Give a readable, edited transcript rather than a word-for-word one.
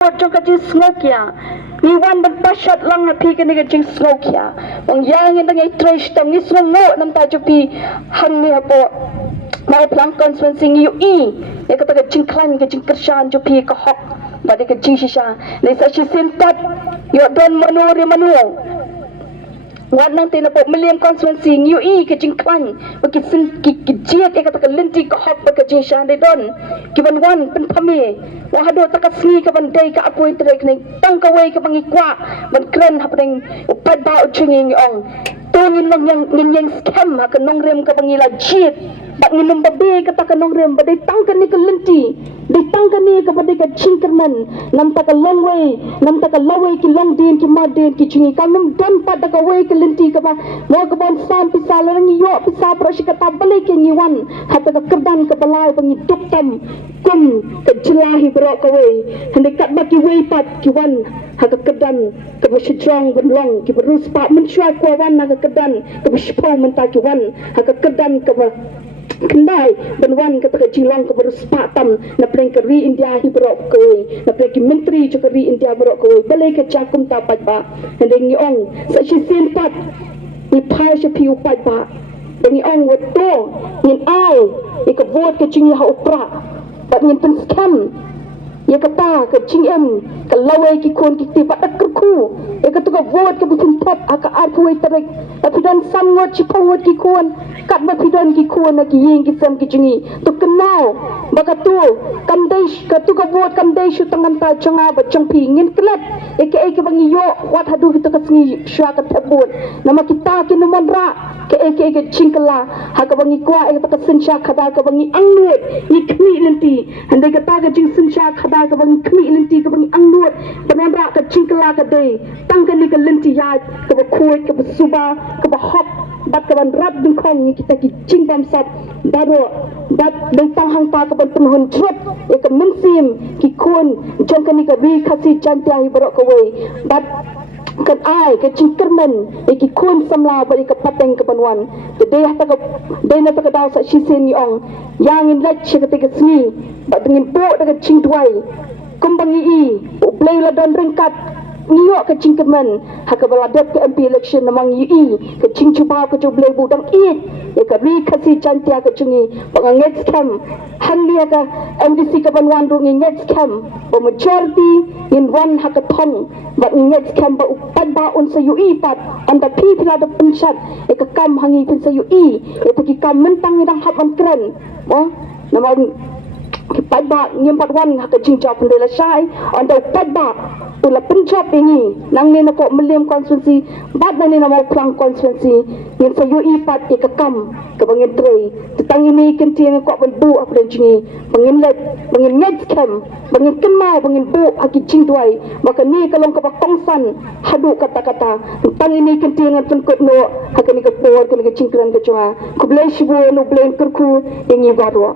Jong ka jing smokia ni wan ban pashat lang na pi ka ni ka jing smokia wang yang in dang trash tang ni smomo nam ta jupi hang ni hapo mai plang conferencing yu I ya ka ta jing klan ka jing kershan jupi ka hok ba de ka jing shisha ni sa shi simpat yo don manuri manu wan nang tina po million conferencing yu I ka jing klan ba ki sin ki jiet ya ka ta linti ka hok ba ka jing shan de don ki ban wan pen phami wa hado takasni ka ban dai ka apoi trek ni tang ka wei ka bangi kwa ban kren hapeng upat ba uchinging ong tungin lang yang scam ha ka nongrem ka bangi la jit bak ni number B ka ta ka nongrem ba dai tang ka ni ka lenti dai tang ka ni ka ba dai ka chingkerman nam ta ka long way nam ta ka laway ki long din ki ma din ki chingi ka nam don pa ta ka wei ka lenti ka ba mo ka bon sam pi sa lang yo pi sa pro shi ka ta balik ki ni wan ha ta ka kedan ka balai bangi tuktam kun ka jilahi bro ka wei hande kat ba ki wei pat ki wan ha ka kedan ka ba shidrong ban long ki berus pa men shwa ko wan na ka kedan ka ba shpong men ta ki wan ha ka kedan ka ba kendai ban wan ka ta jilang ka berus pa tam na pleng ka ri India hi bro ka wei na pleng ki menteri ka ri India bro ka wei balai ka chakum ta pat ba hande ngi ong sa shi sin pat ni phai shi pi upat ba ngi ong wo to ni ai ka vote ka chingi ha upra bat ngin pen scam ya kata ke ching em ke lawai ki kon ki ti pat ku ya kata ka vote ke bikin tap aka arpuai tarik apidan sam ngot chi pongot ki kon kat ba pidan ki kon ki ying ki sam ki chingi to kenal baka tu kamdai ka tu ka vote kamdai shu tangan ta changa ba chang pi ngin klat e ke bangi yo wat hadu kita ka singi shwa ka tabot nama kita ki numon ra ke chingkala ha ka bangi kwa e ka sin sha khada ka bangi angnuat ni kmi lenti handai ka ta ka jing sin sha khada ka bangi kmi lenti ka bangi angnuat banan ra ka chingkala ka dei tang ka ni ka lenti ya ka ba khoi ka ba suba ka ba hop bat ka ban rat ding khong ni kita ki ching bam sat daro bat dei tang hang pa ka ban penhun trip e ka mensim ki kon jong ka ni ka ri khasi chantia hi bro ka wei bat kan ai ke cingkerman ki kun samla bari ka pateng ka panwan de ta ka de na ta ka daw sa shisen ni ong yang in lek che ka te ka sni ba dingin po da ka cing tuai kumbangi I play la don ringkat niyo ka cingkerman ha ka bala dep ka MP election namang I ka cing chuba ka chu blay budang I e ka ri khasi chantia ka chingi panganget scam hanlia ka MDC ka panwan ru nget scam ba majority in one hackathon ba nget scam ba upat ba un sa UI pat anda pi pila da pensat e ka kam hangi pin sa UI e ta ki kam mentang dang hap an kren oh namang ki pat ba ngem pat wan ha ka ching job ndela sai anda upat ba pula penjob ini nang ni na ko meliam konstitusi bat na ni na mau plang konstitusi yang sa UI pat e ka kam ka bangin trei tang ini kenti ng ko ban bu apren chingi bangin let bangin nget scam bangin kenma bangin bu aki ching tuai maka ni kalong ka tongsan hadu kata-kata tang ini kenti ng tungkot no hakani ka por ka ching kran ka chunga ku blai shibo no blai kurku ingi barwa